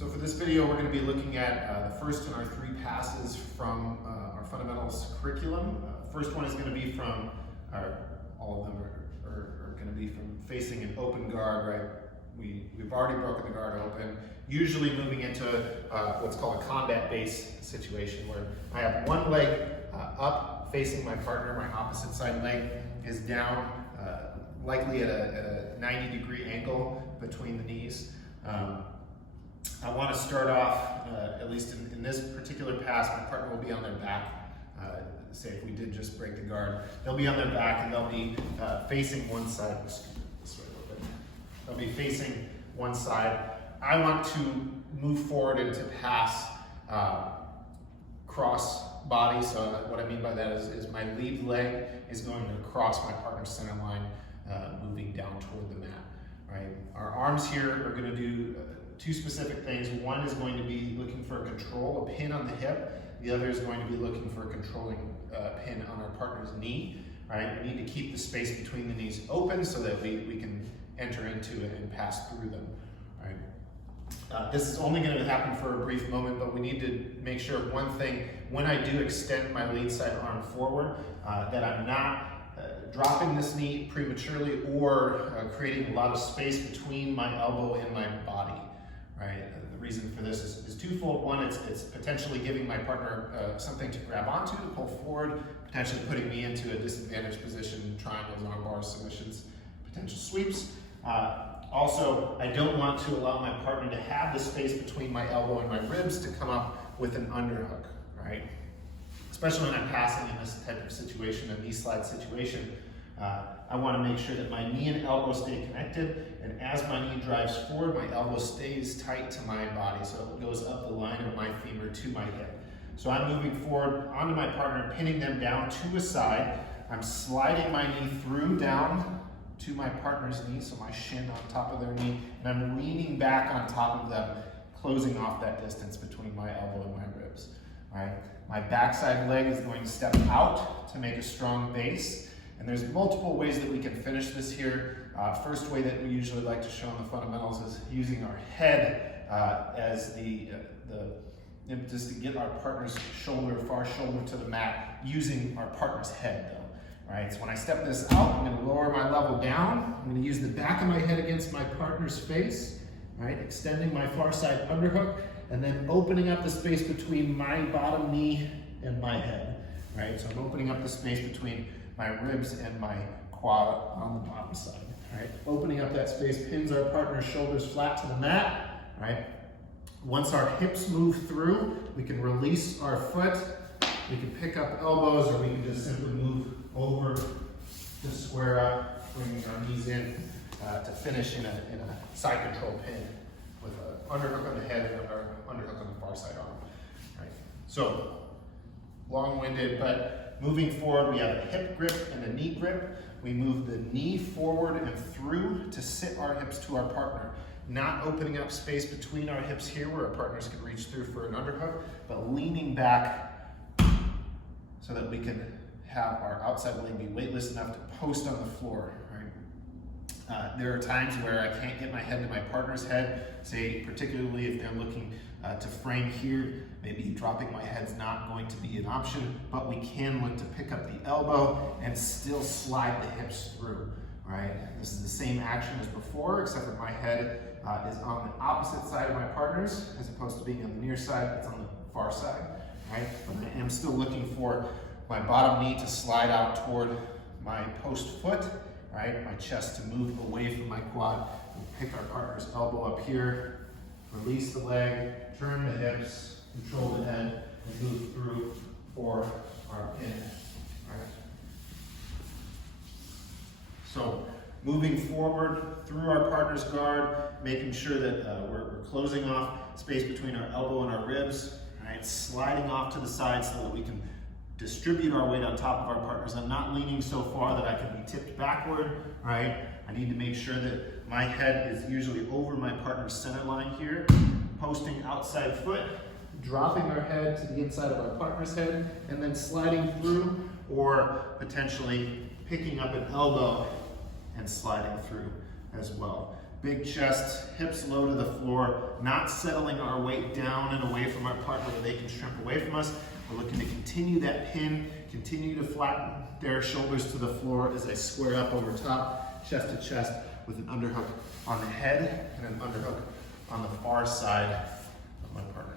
So for this video, we're going to be looking at the first in our 3 passes from our fundamentals curriculum. First one is going to be from, all of them are going to be from facing an open guard, right? We've already broken the guard open, usually moving into what's called a combat-based situation where I have one leg up facing my partner, my opposite side leg is down, likely at a 90-degree angle between the knees. I want to start off, at least in this particular pass, my partner will be on their back. Say if we did just break the guard, they'll be on their back and they'll be facing one side. This way a little bit. They'll be facing one side. I want to move forward into pass cross body. So what I mean by that is my lead leg is going to cross my partner's center line, moving down toward the mat. Right. Our arms here are going to do 2 specific things. One is going to be looking for a control, a pin on the hip. The other is going to be looking for a controlling pin on our partner's knee. Right. We need to keep the space between the knees open so that we can enter into it and pass through them. Right. This is only going to happen for a brief moment, but we need to make sure of one thing. When I do extend my lead side arm forward, that I'm not dropping this knee prematurely or creating a lot of space between my elbow and my body. Right. The reason for this is twofold. One, it's potentially giving my partner something to grab onto, to pull forward, potentially putting me into a disadvantaged position, triangles, arm bars, submissions, potential sweeps. Also, I don't want to allow my partner to have the space between my elbow and my ribs to come up with an underhook, right? Especially when I'm passing in this type of situation, a knee slide situation. I want to make sure that my knee and elbow stay connected, and as my knee drives forward, my elbow stays tight to my body, so it goes up the line of my femur to my hip. So I'm moving forward onto my partner, pinning them down to a side. I'm sliding my knee through down to my partner's knee, so my shin on top of their knee, and I'm leaning back on top of them, closing off that distance between my elbow and my ribs. All right? My backside leg is going to step out to make a strong base. And there's multiple ways that we can finish this here. First way that we usually like to show in the fundamentals is using our head as the impetus to get our partner's far shoulder to the mat, using our partner's head though. Right, so when I step this out, I'm going to lower my level down. I'm going to use the back of my head against my partner's face, right, extending my far side underhook, and then opening up the space between my bottom knee and my head. Right, so I'm opening up the space between my ribs and my quad on the bottom side. Right, opening up that space pins our partner's shoulders flat to the mat. Right, once our hips move through, we can release our foot. We can pick up elbows, or we can just simply move over to square up, bringing our knees in to finish in a side control pin with an underhook on the head and an underhook on the far side arm. Right, so long-winded, but moving forward, we have a hip grip and a knee grip. We move the knee forward and through to sit our hips to our partner, not opening up space between our hips here where our partners can reach through for an underhook, but leaning back so that we can have our outside leg be weightless enough to post on the floor. Right? There are times where I can't get my head to my partner's head, say particularly if they're looking to frame here. Maybe dropping my head's not going to be an option, but we can look to pick up the elbow and still slide the hips through. Right? This is the same action as before, except that my head is on the opposite side of my partner's, as opposed to being on the near side. It's on the far side. Right? But I am still looking for my bottom knee to slide out toward my post foot. Right? My chest to move away from my quad. And pick our partner's elbow up here. Release the leg. Turn the hips. Control the head and move through for our pin. Right. So moving forward through our partner's guard, making sure that we're closing off space between our elbow and our ribs. Right. Sliding off to the side so that we can distribute our weight on top of our partners. I'm not leaning so far that I can be tipped backward. Right. I need to make sure that my head is usually over my partner's center line here. Posting outside foot. Dropping our head to the inside of our partner's head, and then sliding through, or potentially picking up an elbow and sliding through as well. Big chest, hips low to the floor, not settling our weight down and away from our partner where they can shrimp away from us. We're looking to continue that pin, continue to flatten their shoulders to the floor as I square up over top, chest to chest, with an underhook on the head and an underhook on the far side of my partner.